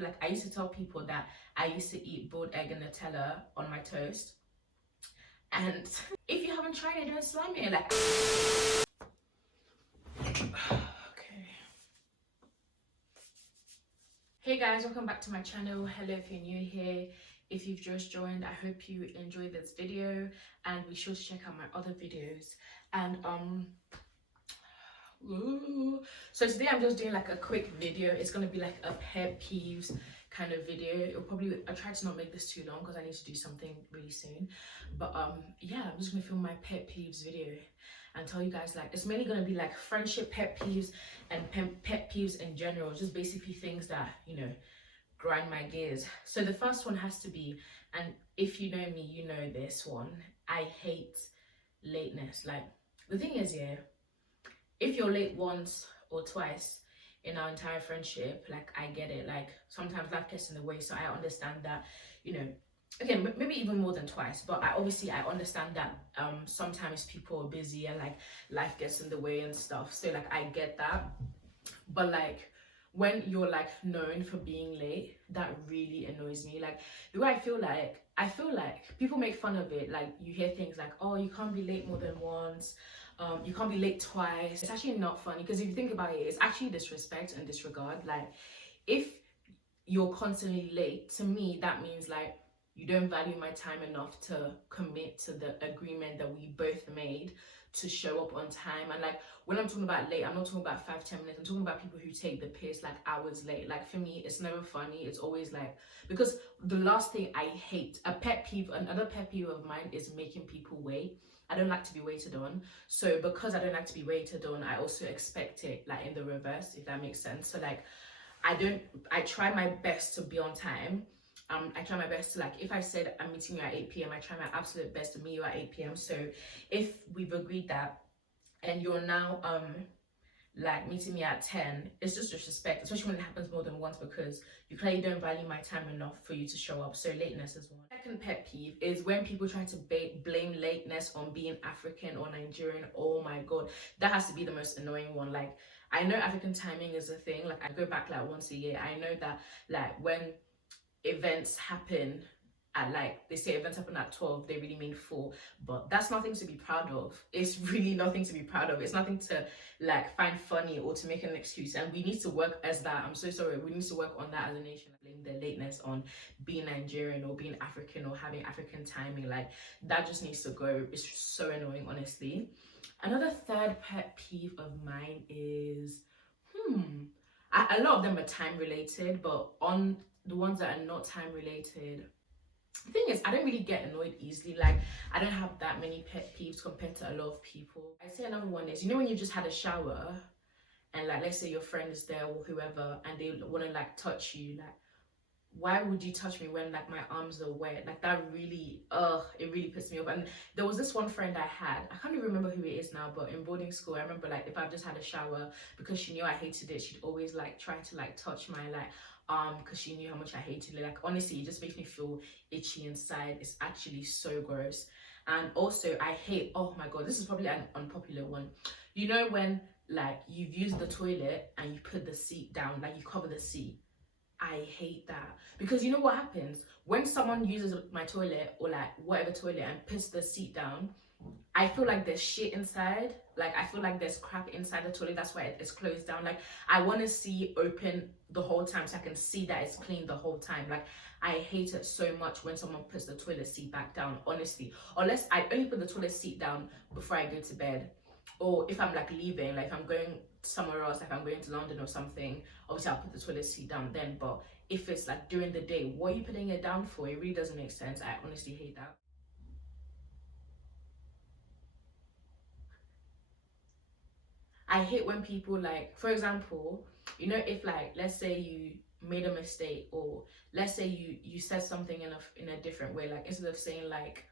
Like, I used to tell people that I used to eat boiled egg and Nutella on my toast. And if you haven't tried it, don't slime it. Like, okay. Hey guys, welcome back to my channel. Hello if you're new here. If you've just joined, I hope you enjoyed this video, and be sure to check out my other videos. And so today I'm just doing like a quick video. It's gonna be like a pet peeves kind of video. I try to not make this too long because I need to do something really soon. But yeah, I'm just gonna film my pet peeves video and tell you guys, like, it's mainly gonna be like friendship pet peeves and pet peeves in general, just basically things that, you know, grind my gears. So the first one has to be, and if you know me, you know this one, I hate lateness. Like, the thing is, yeah, if you're late once or twice in our entire friendship, like, I get it. Like, sometimes life gets in the way, so I understand that, you know, okay, maybe even more than twice, but I understand that sometimes people are busy and like life gets in the way and stuff, so like I get that. But like, when you're like known for being late, that really annoys me. Like, the way I feel like people make fun of it. Like, you hear things like, oh, you can't be late more than once, you can't be late twice. It's actually not funny, because if you think about it, it's actually disrespect and disregard. Like, if you're constantly late, to me that means like you don't value my time enough to commit to the agreement that we both made to show up on time. And like, when I'm talking about late, I'm not talking about 5-10 minutes. I'm talking about people who take the piss like hours late. Like, for me, it's never funny. It's always like, because the last thing I hate, another pet peeve of mine is making people wait. I don't like to be waited on. So because I don't like to be waited on, I also expect it like in the reverse, if that makes sense. So like, I try my best to be on time. I try my best to, like, if I said I'm meeting you at 8 p.m, I try my absolute best to meet you at 8 p.m. So if we've agreed that and you're now like meeting me at 10, it's just disrespect, especially when it happens more than once, because you clearly don't value my time enough for you to show up. So lateness is one. Second pet peeve is when people try to blame lateness on being African or Nigerian. Oh my god, that has to be the most annoying one. Like, I know African timing is a thing. Like, I go back like once a year. I know that, like, when events happen at, like, they say events happen at 12, they really mean 4, but that's nothing to be proud of. It's really nothing to be proud of. It's nothing to like find funny or to make an excuse, and we need to work as that. I'm so sorry, we need to work on that as a nation. Blame the lateness on being Nigerian or being African or having African timing. Like, that just needs to go. It's just so annoying, honestly. Another third pet peeve of mine is a lot of them are time related, but on the ones that are not time related, the thing is, I don't really get annoyed easily. Like, I don't have that many pet peeves compared to a lot of people. I'd say another one is, you know, when you just had a shower and, like, let's say your friend is there or whoever, and they want to like touch you, like, why would you touch me when like my arms are wet? Like, that really it really pissed me off. And there was this one friend I had, I can't even remember who it is now, but in boarding school, I remember, like, if I've just had a shower, because she knew I hated it, she'd always like try to like touch my like arm, because she knew how much I hated it. Like, honestly, it just makes me feel itchy inside. It's actually so gross. And also, I hate, oh my god, this is probably an unpopular one, you know, when like you've used the toilet and you put the seat down, like you cover the seat. I hate that, because you know what happens when someone uses my toilet or like whatever toilet and puts the seat down? I feel like there's shit inside. Like, I feel like there's crap inside the toilet. That's why it's closed down. Like, I want to see open the whole time so I can see that it's clean the whole time. Like, I hate it so much when someone puts the toilet seat back down, honestly. Unless I only put the toilet seat down before I go to bed, or if I'm like leaving, like if I'm going somewhere else, like I'm going to London or something, obviously I'll put the toilet seat down then. But if it's like during the day, what are you putting it down for? It really doesn't make sense. I honestly hate that. I hate when people, like, for example, you know, if like, let's say you made a mistake, or let's say you said something in a different way, like instead of saying like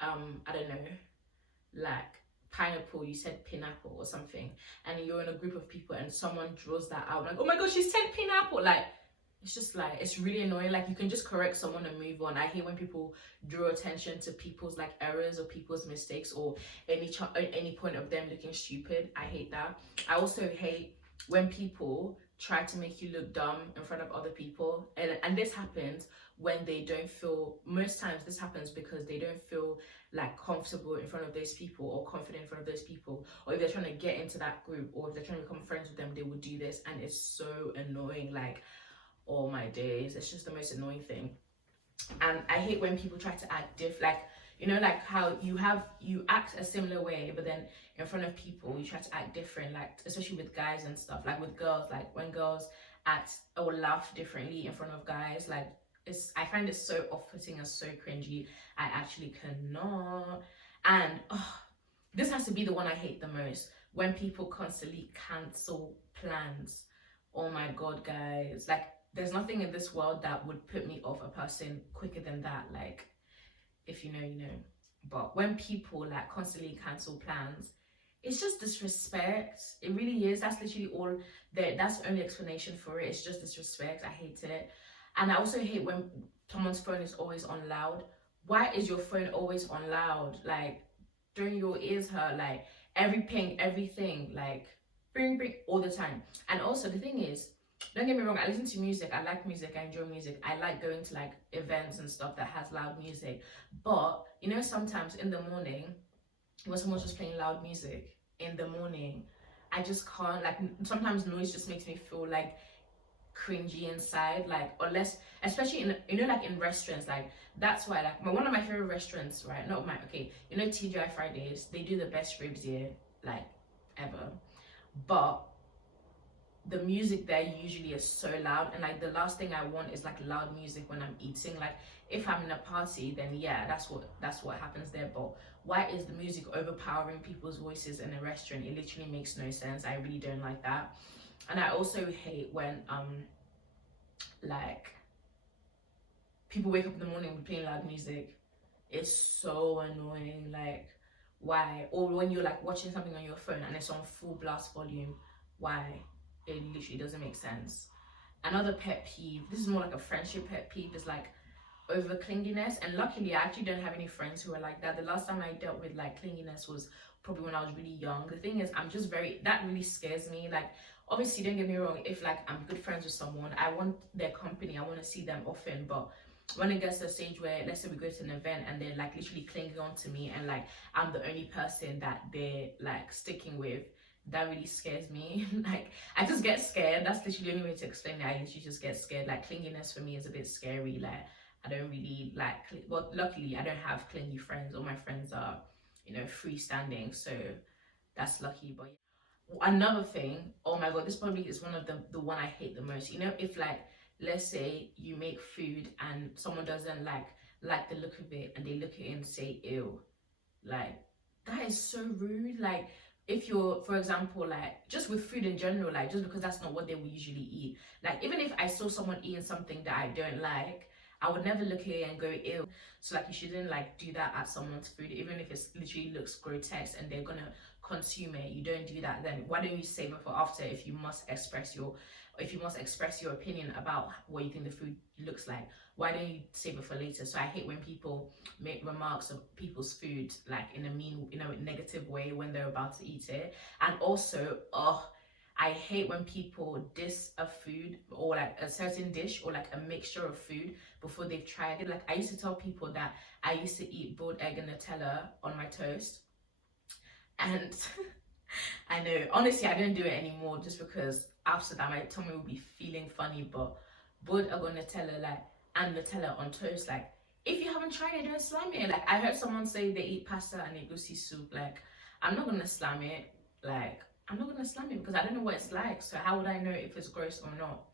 I don't know, like pineapple, you said pineapple or something, and you're in a group of people and someone draws that out, like, oh my god, she said pineapple. Like, it's just like, it's really annoying. Like, you can just correct someone and move on. I hate when people draw attention to people's like errors or people's mistakes, or any point of them looking stupid. I hate that. I also hate when people try to make you look dumb in front of other people. And this happens when they don't feel, most times this happens because they don't feel like comfortable in front of those people or confident in front of those people, or if they're trying to get into that group or if they're trying to become friends with them, they would do this, and it's so annoying. Like, all my days, it's just the most annoying thing. And I hate when people try to act like, you know, like how you act a similar way, but then in front of people you try to act different, like especially with guys and stuff. Like with girls, like when girls act or laugh differently in front of guys, like I find it so off-putting and so cringy. I actually cannot. And this has to be the one I hate the most, when people constantly cancel plans. Oh my god, guys, like there's nothing in this world that would put me off a person quicker than that. Like, if you know, you know. But when people like constantly cancel plans, it's just disrespect. It really is. That's literally all that's the only explanation for it. It's just disrespect. I hate it. And I also hate when someone's phone is always on loud. Why is your phone always on loud? Like, don't your ears hurt? Like, every ping, everything, like bring all the time. And also the thing is, don't get me wrong, I listen to music, I like music, I enjoy music, I like going to like events and stuff that has loud music. But you know, sometimes in the morning when someone's just playing loud music in the morning, I just can't, like, sometimes noise just makes me feel like cringy inside. Like, unless, especially in, you know, like in restaurants, like that's why, like, one of my favorite restaurants, right, not my, okay, you know, TGI Fridays, they do the best ribs here, like, ever. But the music there usually is so loud, and like the last thing I want is like loud music when I'm eating. Like, if I'm in a party, then yeah, that's what happens there. But why is the music overpowering people's voices in a restaurant? It literally makes no sense. I really don't like that. And I also hate when like people wake up in the morning with playing loud music. It's so annoying. Like, why? Or when you're like watching something on your phone and it's on full blast volume, why? It literally doesn't make sense. Another pet peeve, this is more like a friendship pet peeve, is like over clinginess. And luckily I actually don't have any friends who are like that. The last time I dealt with like clinginess was probably when I was really young. The thing is, I'm just very, that really scares me. Like, obviously, don't get me wrong, if like I'm good friends with someone, I want their company, I want to see them often. But when it gets to a stage where, let's say we go to an event and they're like literally clinging on to me, and like I'm the only person that they're like sticking with, that really scares me. Like, I just get scared. That's literally the only way to explain it. I literally just get scared. Like, clinginess for me is a bit scary. Like, I don't really like, well, luckily I don't have clingy friends. All my friends are, you know, freestanding, so that's lucky. But another thing, oh my god, this probably is one of the one I hate the most. You know, if like, let's say you make food and someone doesn't like the look of it, and they look at it and say ew, like, that is so rude. Like, if you're, for example, like just with food in general, like just because that's not what they would usually eat, like even if I saw someone eating something that I don't like, I would never look at it and go ew. So like, you shouldn't like do that at someone's food, even if it literally looks grotesque and they're gonna consume it. You don't do that. Then why don't you save it for after, if you must express your opinion about what you think the food looks like? Why don't you save it for later? So I hate when people make remarks of people's food like in a mean, you know, negative way when they're about to eat it. And also, I hate when people diss a food or like a certain dish or like a mixture of food before they've tried it. Like, I used to tell people that I used to eat boiled egg and Nutella on my toast, and I know, honestly, I don't do it anymore just because after that my tummy will be feeling funny. But boiled egg on Nutella, like, and Nutella on toast, like, if you haven't tried it, don't slam it. Like, I heard someone say they eat pasta and egusi soup. Like, I'm not gonna slam it. Like, I'm not gonna slam it because I don't know what it's like. So how would I know if it's gross or not?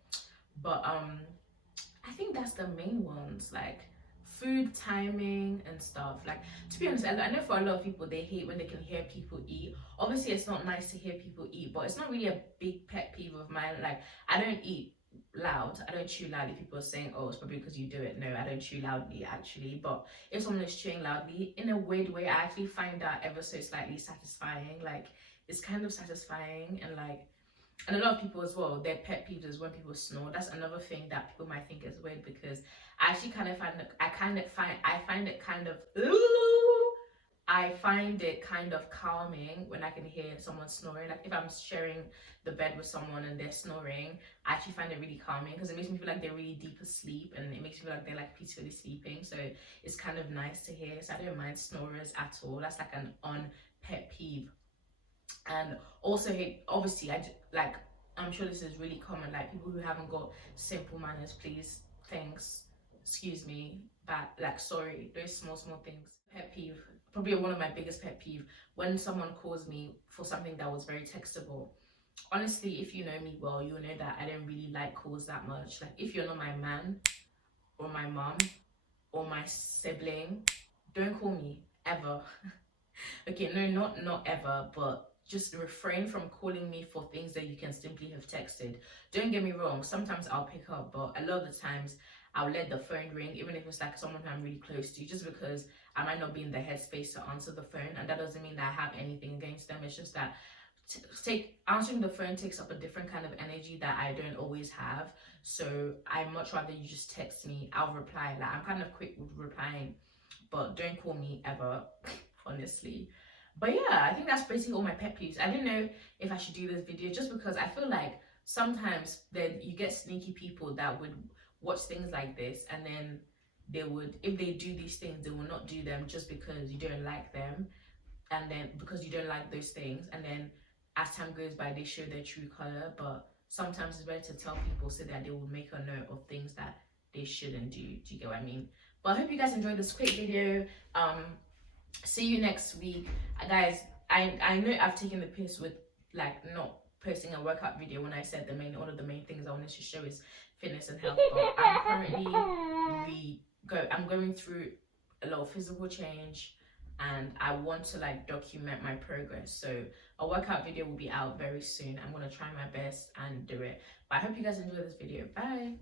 But I think that's the main ones, like food timing and stuff. Like, to be honest, I know for a lot of people, they hate when they can hear people eat. Obviously, it's not nice to hear people eat, but it's not really a big pet peeve of mine. Like, I don't eat loud, I don't chew loudly. People are saying, oh, it's probably because you do it. No, I don't chew loudly actually. But if someone is chewing loudly in a weird way, I actually find that ever so slightly satisfying. Like, it's kind of satisfying. And like, and a lot of people as well, their pet peeves is when people snore. That's another thing that people might think is weird, because I actually kind of find it, I find it kind of ooh, I find it kind of calming when I can hear someone snoring. Like if I'm sharing the bed with someone and they're snoring, I actually find it really calming because it makes me feel like they're really deep asleep, and it makes me feel like they're like peacefully sleeping. So it's kind of nice to hear. So I don't mind snorers at all. That's like an on pet peeve. And also hate, obviously like, I'm sure this is really common, like people who haven't got simple manners, please, thanks, excuse me, but like sorry, those small things. Pet peeve, probably one of my biggest pet peeve, when someone calls me for something that was very textable. Honestly, if you know me well, you'll know that I don't really like calls that much. Like if you're not my man or my mom or my sibling, don't call me ever. Okay, no, not ever, but just refrain from calling me for things that you can simply have texted. Don't get me wrong, sometimes I'll pick up, but a lot of the times I'll let the phone ring, even if it's like someone who I'm really close to, just because I might not be in the headspace to answer the phone. And that doesn't mean that I have anything against them. It's just that answering the phone takes up a different kind of energy that I don't always have. So I much rather you just text me, I'll reply. Like I'm kind of quick with replying, but don't call me ever, honestly. But yeah, I think that's basically all my pet peeves. I didn't know if I should do this video just because I feel like sometimes then you get sneaky people that would watch things like this, and then they would, if they do these things, they will not do them just because you don't like them, and then because you don't like those things, and then as time goes by they show their true color. But sometimes it's better to tell people so that they will make a note of things that they shouldn't do. Do you get what I mean? But I hope you guys enjoyed this quick video. See you next week, guys. I know I've taken the piss with like not posting a workout video when I said one of the main things I wanted to show is fitness and health, but I'm going through a lot of physical change, and I want to like document my progress. So a workout video will be out very soon. I'm gonna try my best and do it. But I hope you guys enjoy this video. Bye.